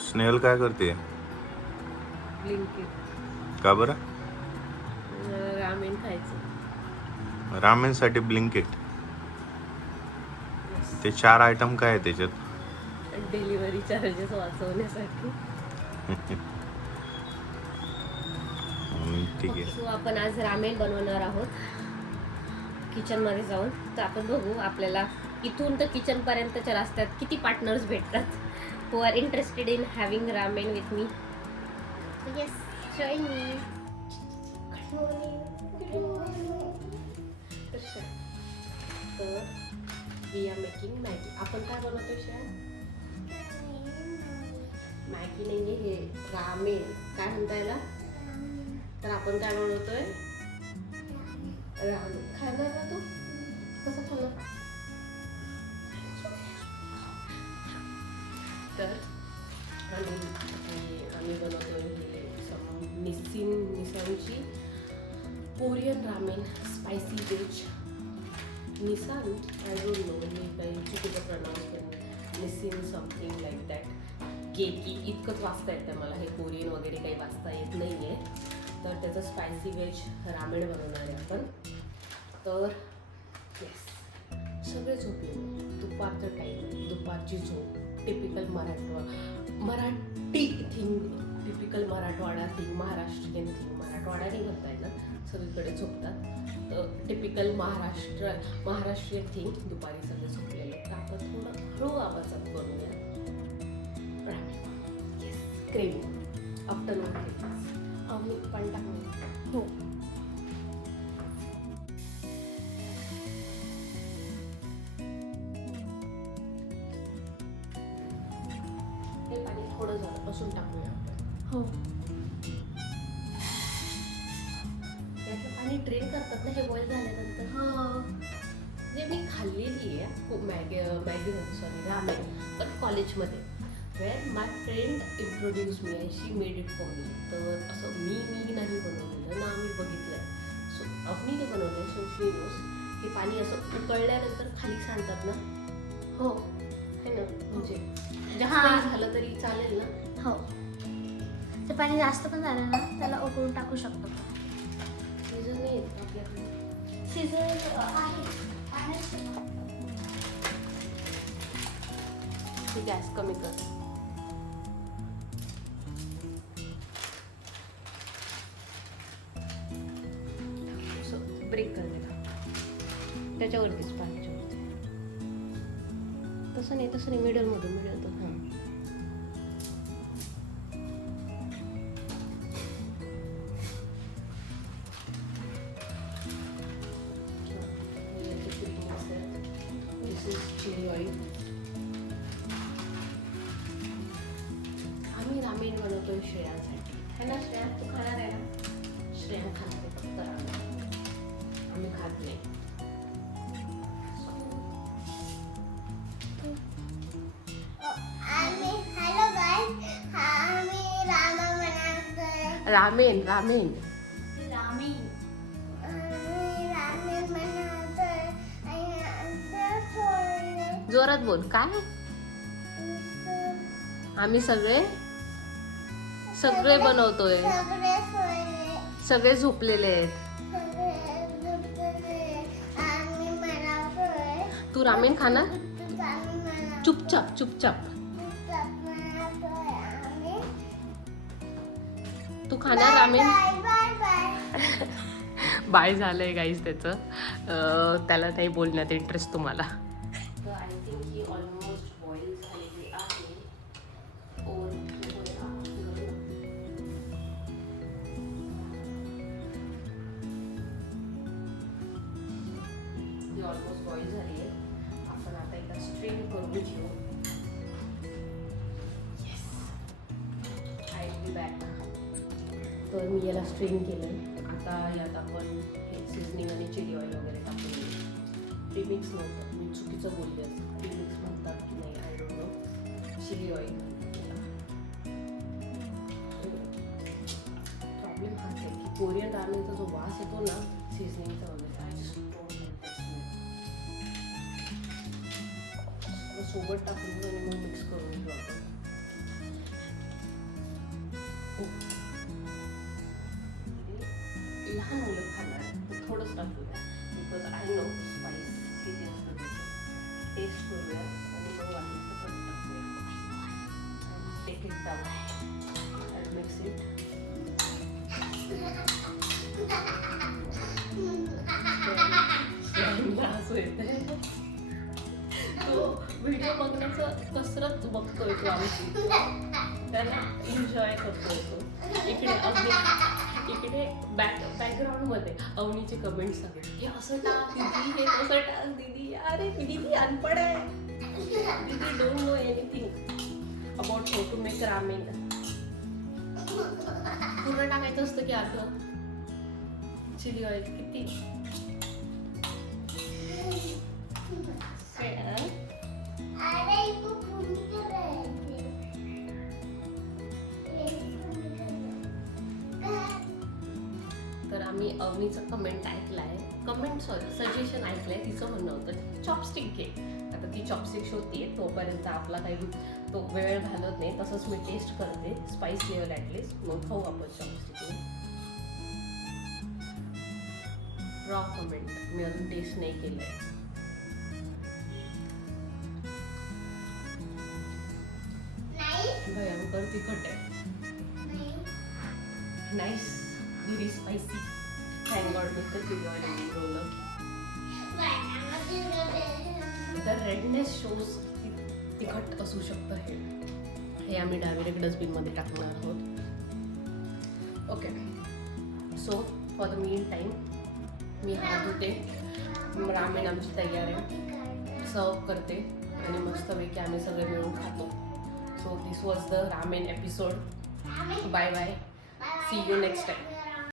स्नेहल काय करते? ब्लिंकिट. का बरं? रामेन खायचं. रामेनसाठी ब्लिंकिट? ते 4 आयटम काय आहे त्याच्यात? डिलिव्हरी चार्जेस वाचवण्यासाठी. ठीक आहे. सो आपण आज रामेन बनवणार आहोत किचनमध्ये जाऊन. तर आपण बघू आपल्याला इथून तर किचनपर्यंतच्या रस्त्यात किती पार्टनर्स भेटतात who are interested in having ramen with me. Yes, join me. तर वी आर मेकिंग मॅगी. आपण काय बनवतोय श्रेया? मॅगी नाही हे रामेन. काय म्हणता याला? तर आपण काय बनवतोय? रामेन. खाणार ना तू? कसं खाणार? तर आम्ही बनवतोय हे निसानची Korean ramen spicy veg. Nissan I don't know, मी काही चुकीचं प्रोनाऊन्स केलं. Nissin something like that. केकी इतकंच वाचता येतं मला. हे कोरियन वगैरे काही वाचता येत नाही आहे. तर त्याचं स्पायसी व्हेज रामेण बनवणार आहे आपण. तर येस, सगळे झोपले. दुपारचं टाईम, दुपारची झोप. Typical Marathi thing, typical Marathwada thing, Maharashtrian thing. Marathwada नाही म्हणता येणार, सगळीकडे झोपतात. Typical Maharashtrian thing. दुपारी सगळे झोपलेले. तर आपण थोडं हळू आवाजात करूया. Craving afternoon cravings. आम्ही पण टाकूया. हो. हे पाणी थोडं झालं पासून टाकूया आपण. हो. याचं पाणी ड्रेन करतात ना हे बॉईल झाल्यानंतर. हां, म्हणजे मी खाल्लेली आहे खूप मॅगी सॉरी रामेन, पण कॉलेजमध्ये. Where my friend introduce me and she made it for me. तर असं मी नाही बनवलेलं ना, आम्ही बघितलं आहे. सो अवनीने बनवलं आहे. So she knows. हे पाणी असं उकळल्यानंतर खाली सांडतात ना. हो, है ना. म्हणजे जास्त झालं तरी चालेल ना. हो, ते पाणी जास्त पण झालं ना त्याला उकळून टाकू शकतो. सीझन नाही येत आपल्याकडे. सीझर आहे. गॅस कमी कर. ब्रेक कर दिला त्याच्यावरतीच पाण्याच्या वरती. तसं नाही मिडलमधून मिडल. हां, दिस इज चिली ऑइल. आम्ही रामेन बनवतोय श्रेयासाठी. है ना श्रेया? तू खाणार आहे ना? श्रेया खाणार आहे फक्त रामेन. आम्ही खात नाही. रामेन रामेन जोरात बोल. काय? आम्ही सगळे बनवतोय. सगळे झोपलेले आहेत. तू रामेन खाणार? चुपचाप. तू खाणार रामेन? बाय झालंय गाईज त्याचं. त्याला नाही बोलण्यात इंटरेस्ट तुम्हाला. I think he almost boil झालेली आहे. ही ऑलमोस्ट बॉईल झाली आहे. आपण आता एकदा स्ट्रेन करून घेऊ. Yes, I will be back. तर मी याला स्ट्रेन केलं. आता यात आपण हे सीझनिंग आणि चिली ऑइल वगैरे टाकून प्रीमिक्स नव्हतं, मी चुकीचं बोलले. प्रीमिक्स म्हणतात की नाही I don't know. Chili oil. Problem हाच आहे की कोरियन रामेनचा जो वास येतो ना सीझनिंगचा वगैरे, आय जस्ट डोंट सोबत टाकून आणि मग मिक्स करून घेऊ आपण. टाकूया बिकॉज आय नो स्पाइस किती असतं त्याचं. टेस्ट करूया आणि मग वाटलं तर परत टाकूया. Take it down and mix it. असं येते तो व्हिडिओ बघण्याचं कसरत बघतोय तो आमची, त्याला एन्जॉय करतोय तो. इकडे बॅकग्राऊंडमध्ये अवनीचे कमेंट्स आहेत, हे असं टाक दीदी, हे तसं टाक दीदी. अरे दीदी अनपढ आहे, दीदी don't know anything about how to make ramen. पूर्ण टाकायचं असतं की अर्ध चिली ऑइल किती. तर आम्ही अवनीचं सजेशन ऐकलंय. तिचं म्हणणं होतं चॉपस्टिक घे. आता ती चॉपस्टिक शोधते, तोपर्यंत आपला काही तो वेळ घालत नाही. तसंच मी टेस्ट करते स्पाइस लेवल ॲटलिस्ट, मग खाऊ आपण चॉपस्टिकने. रॉ कमेंट, मी अजून टेस्ट नाही केलंय. भयंकर तिखट आहे. Nice, very spicy. Thank god मी तर चिली ऑइल बनवलं. तर रेडनेस शोज तिखट असू शकतं. हे आम्ही डायरेक्ट डस्टबिनमध्ये टाकणार आहोत. Okay, so for the meantime मी हात धुते. रामेन आमची तयार आहे, सर्व करते आणि मस्तपैकी आम्ही सगळे मिळून खातो. So this was the ramen episode. Bye bye. See you next time.